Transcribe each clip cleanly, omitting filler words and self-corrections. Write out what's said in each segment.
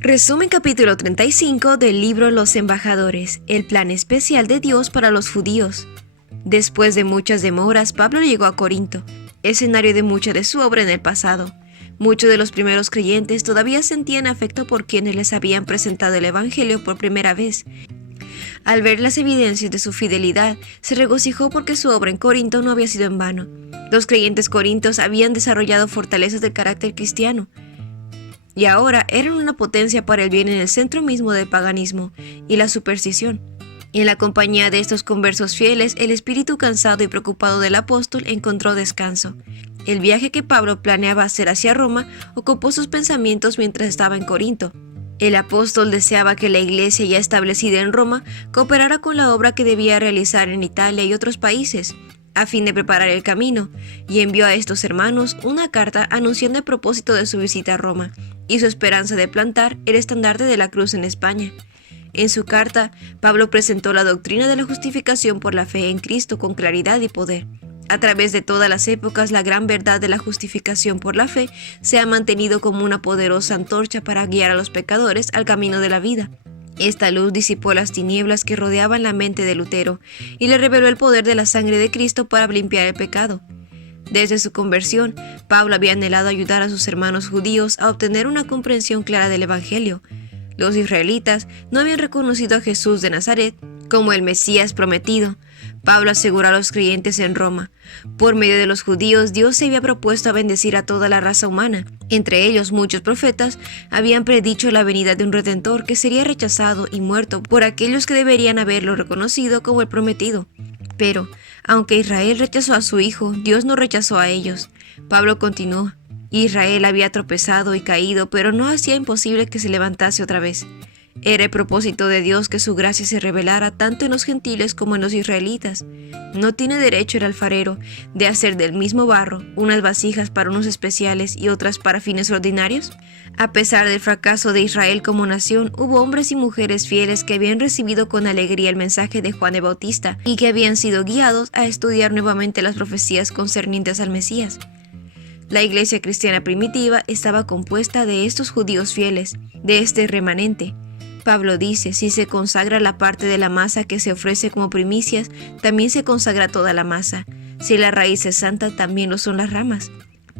Resumen capítulo 35 del libro Los Embajadores, el plan especial de Dios para los judíos. Después de muchas demoras, Pablo llegó a Corinto, escenario de mucha de su obra en el pasado. Muchos de los primeros creyentes todavía sentían afecto por quienes les habían presentado el Evangelio por primera vez. Al ver las evidencias de su fidelidad, se regocijó porque su obra en Corinto no había sido en vano. Los creyentes corintios habían desarrollado fortalezas del carácter cristiano, y ahora eran una potencia para el bien en el centro mismo del paganismo y la superstición. En la compañía de estos conversos fieles, el espíritu cansado y preocupado del apóstol encontró descanso. El viaje que Pablo planeaba hacer hacia Roma ocupó sus pensamientos mientras estaba en Corinto. El apóstol deseaba que la iglesia ya establecida en Roma cooperara con la obra que debía realizar en Italia y otros países, a fin de preparar el camino, y envió a estos hermanos una carta anunciando el propósito de su visita a Roma y su esperanza de plantar el estandarte de la cruz en España. En su carta, Pablo presentó la doctrina de la justificación por la fe en Cristo con claridad y poder. A través de todas las épocas, la gran verdad de la justificación por la fe se ha mantenido como una poderosa antorcha para guiar a los pecadores al camino de la vida. Esta luz disipó las tinieblas que rodeaban la mente de Lutero y le reveló el poder de la sangre de Cristo para limpiar el pecado. Desde su conversión, Pablo había anhelado ayudar a sus hermanos judíos a obtener una comprensión clara del Evangelio. Los israelitas no habían reconocido a Jesús de Nazaret como el Mesías prometido. Pablo aseguró a los creyentes en Roma: por medio de los judíos, Dios se había propuesto a bendecir a toda la raza humana. Entre ellos, muchos profetas habían predicho la venida de un Redentor que sería rechazado y muerto por aquellos que deberían haberlo reconocido como el prometido. Pero, aunque Israel rechazó a su hijo, Dios no rechazó a ellos. Pablo continuó: Israel había tropezado y caído, pero no hacía imposible que se levantase otra vez. Era el propósito de Dios que su gracia se revelara tanto en los gentiles como en los israelitas. ¿No tiene derecho el alfarero de hacer del mismo barro unas vasijas para unos especiales y otras para fines ordinarios? A pesar del fracaso de Israel como nación, hubo hombres y mujeres fieles que habían recibido con alegría el mensaje de Juan el Bautista y que habían sido guiados a estudiar nuevamente las profecías concernientes al Mesías. La iglesia cristiana primitiva estaba compuesta de estos judíos fieles, de este remanente. Pablo dice: si se consagra la parte de la masa que se ofrece como primicias, también se consagra toda la masa. Si la raíz es santa, también lo son las ramas.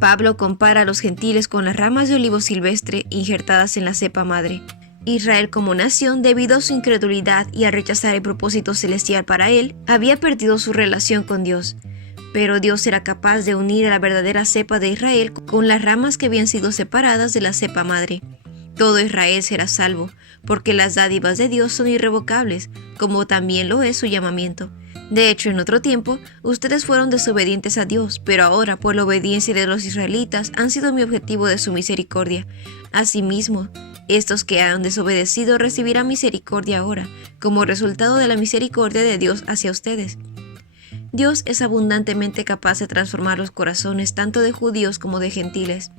Pablo compara a los gentiles con las ramas de olivo silvestre injertadas en la cepa madre. Israel como nación, debido a su incredulidad y a rechazar el propósito celestial para él, había perdido su relación con Dios. Pero Dios era capaz de unir a la verdadera cepa de Israel con las ramas que habían sido separadas de la cepa madre. Todo Israel será salvo, porque las dádivas de Dios son irrevocables, como también lo es su llamamiento. De hecho, en otro tiempo, ustedes fueron desobedientes a Dios, pero ahora, por la obediencia de los israelitas, han sido mi objetivo de su misericordia. Asimismo, estos que han desobedecido recibirán misericordia ahora, como resultado de la misericordia de Dios hacia ustedes. Dios es abundantemente capaz de transformar los corazones tanto de judíos como de gentiles.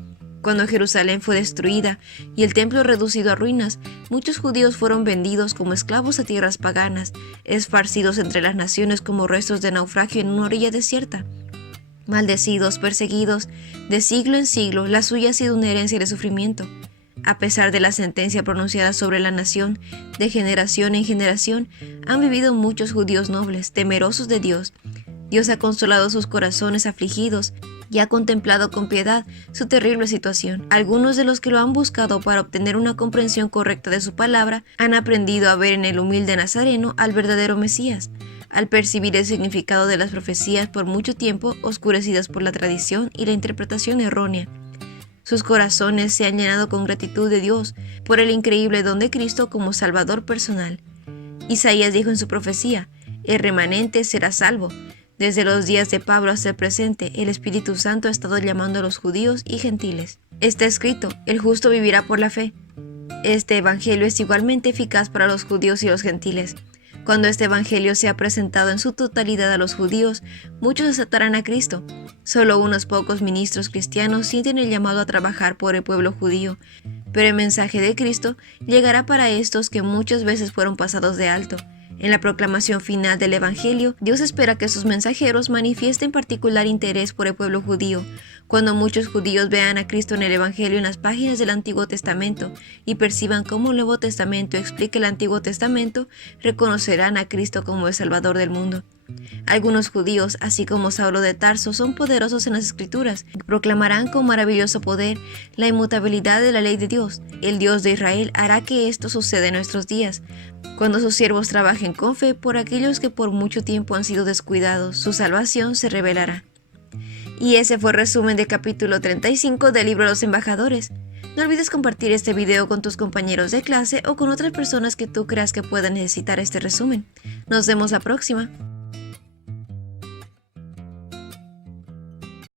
Cuando Jerusalén fue destruida y el templo reducido a ruinas, muchos judíos fueron vendidos como esclavos a tierras paganas, esparcidos entre las naciones como restos de naufragio en una orilla desierta. Maldecidos, perseguidos, de siglo en siglo, la suya ha sido una herencia de sufrimiento. A pesar de la sentencia pronunciada sobre la nación, de generación en generación, han vivido muchos judíos nobles, temerosos de Dios. Dios ha consolado sus corazones afligidos y ha contemplado con piedad su terrible situación. Algunos de los que lo han buscado para obtener una comprensión correcta de su palabra han aprendido a ver en el humilde Nazareno al verdadero Mesías. Al percibir el significado de las profecías por mucho tiempo oscurecidas por la tradición y la interpretación errónea, sus corazones se han llenado con gratitud de Dios por el increíble don de Cristo como Salvador personal. Isaías dijo en su profecía: el remanente será salvo. Desde los días de Pablo hasta el presente, el Espíritu Santo ha estado llamando a los judíos y gentiles. Está escrito: el justo vivirá por la fe. Este evangelio es igualmente eficaz para los judíos y los gentiles. Cuando este evangelio sea presentado en su totalidad a los judíos, muchos aceptarán a Cristo. Solo unos pocos ministros cristianos sienten el llamado a trabajar por el pueblo judío, pero el mensaje de Cristo llegará para estos que muchas veces fueron pasados de alto. En la proclamación final del Evangelio, Dios espera que sus mensajeros manifiesten particular interés por el pueblo judío, Cuando muchos judíos vean a Cristo en el Evangelio en las páginas del Antiguo Testamento y perciban cómo el Nuevo Testamento explica el Antiguo Testamento, reconocerán a Cristo como el Salvador del mundo. Algunos judíos, así como Saulo de Tarso, son poderosos en las Escrituras y proclamarán con maravilloso poder la inmutabilidad de la ley de Dios. El Dios de Israel hará que esto suceda en nuestros días, cuando sus siervos trabajen con fe por aquellos que por mucho tiempo han sido descuidados. Su salvación se revelará. Y ese fue el resumen del capítulo 35 del libro Los Embajadores. No olvides compartir este video con tus compañeros de clase o con otras personas que tú creas que puedan necesitar este resumen. Nos vemos la próxima.